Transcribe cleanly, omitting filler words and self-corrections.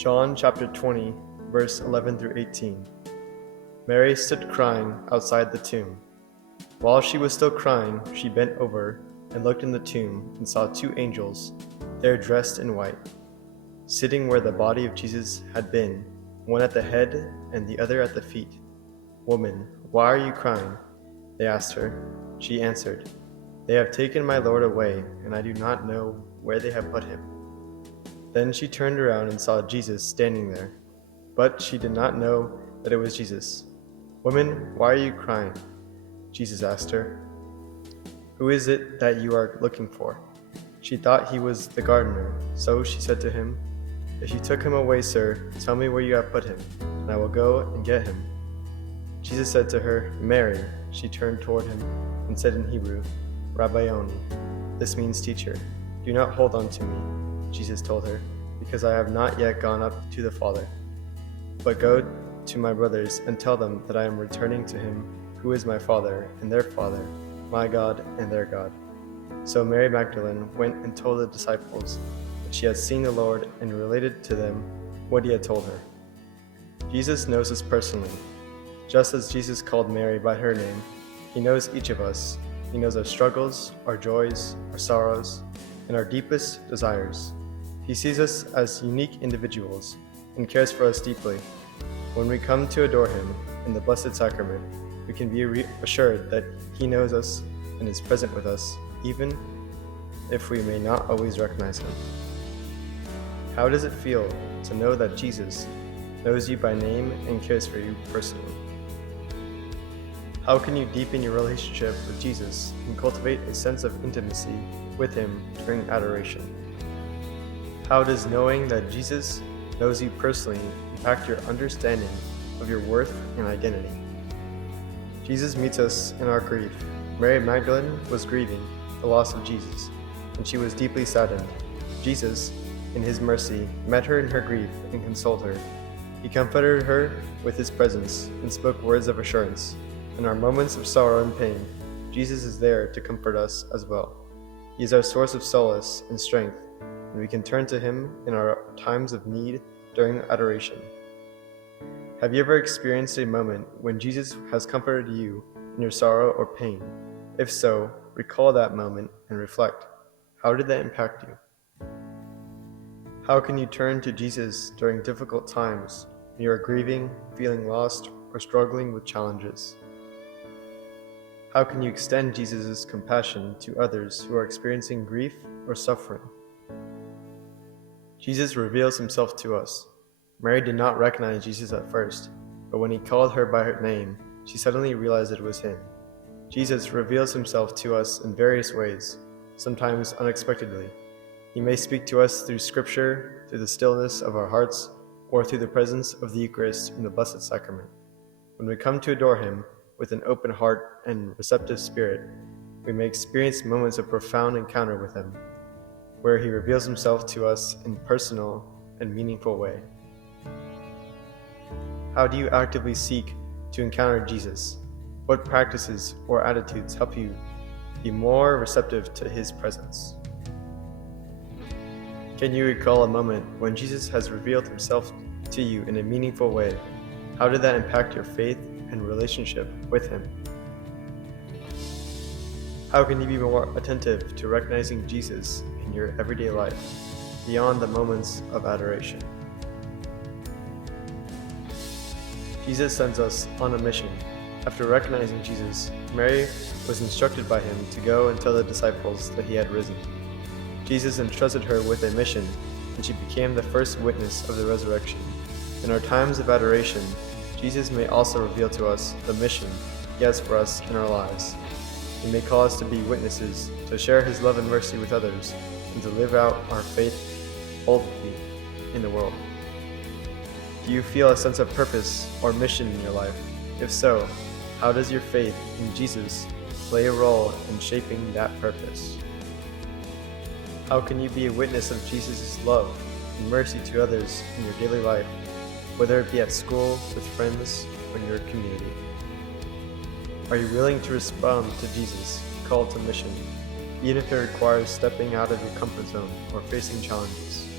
John chapter 20, verse 11 through 18. Mary stood crying outside the tomb. While she was still crying, she bent over and looked in the tomb and saw two angels, there dressed in white, sitting where the body of Jesus had been, one at the head and the other at the feet. "Woman, why are you crying?" they asked her. She answered, "They have taken my Lord away, and I do not know where they have put him." Then she turned around and saw Jesus standing there, but she did not know that it was Jesus. "Woman, why are you crying?" Jesus asked her. "Who is it that you are looking for?" She thought he was the gardener, so she said to him, "If you took him away, sir, tell me where you have put him, and I will go and get him." Jesus said to her, "Mary." She turned toward him and said in Hebrew, "Rabboni." This means teacher. "Do not hold on to me," Jesus told her, "because I have not yet gone up to the Father. But go to my brothers and tell them that I am returning to him who is my Father and their Father, my God and their God." So Mary Magdalene went and told the disciples that she had seen the Lord and related to them what he had told her. Jesus knows us personally. Just as Jesus called Mary by her name, he knows each of us. He knows our struggles, our joys, our sorrows, and our deepest desires. He sees us as unique individuals and cares for us deeply. When we come to adore him in the Blessed Sacrament, we can be assured that he knows us and is present with us, even if we may not always recognize him. How does it feel to know that Jesus knows you by name and cares for you personally? How can you deepen your relationship with Jesus and cultivate a sense of intimacy with him during adoration? How does knowing that Jesus knows you personally impact your understanding of your worth and identity? Jesus meets us in our grief. Mary Magdalene was grieving the loss of Jesus, and she was deeply saddened. Jesus, in his mercy, met her in her grief and consoled her. He comforted her with his presence and spoke words of assurance. In our moments of sorrow and pain, Jesus is there to comfort us as well. He is our source of solace and strength, and we can turn to him in our times of need during adoration. Have you ever experienced a moment when Jesus has comforted you in your sorrow or pain? If so, recall that moment and reflect. How did that impact you? How can you turn to Jesus during difficult times when you are grieving, feeling lost, or struggling with challenges? How can you extend Jesus' compassion to others who are experiencing grief or suffering? Jesus reveals himself to us. Mary did not recognize Jesus at first, but when he called her by her name, she suddenly realized it was him. Jesus reveals himself to us in various ways, sometimes unexpectedly. He may speak to us through Scripture, through the stillness of our hearts, or through the presence of the Eucharist in the Blessed Sacrament. When we come to adore him with an open heart and receptive spirit, we may experience moments of profound encounter with him, where he reveals himself to us in a personal and meaningful way. How do you actively seek to encounter Jesus? What practices or attitudes help you be more receptive to his presence? Can you recall a moment when Jesus has revealed himself to you in a meaningful way? How did that impact your faith and relationship with him? How can you be more attentive to recognizing Jesus in your everyday life, beyond the moments of adoration? Jesus sends us on a mission. After recognizing Jesus, Mary was instructed by him to go and tell the disciples that he had risen. Jesus entrusted her with a mission, and she became the first witness of the resurrection. In our times of adoration, Jesus may also reveal to us the mission he has for us in our lives. He may call us to be witnesses, to share his love and mercy with others, and to live out our faith boldly in the world. Do you feel a sense of purpose or mission in your life? If so, how does your faith in Jesus play a role in shaping that purpose? How can you be a witness of Jesus' love and mercy to others in your daily life, whether it be at school, with friends, or in your community? Are you willing to respond to Jesus' call to mission, even if it requires stepping out of your comfort zone or facing challenges?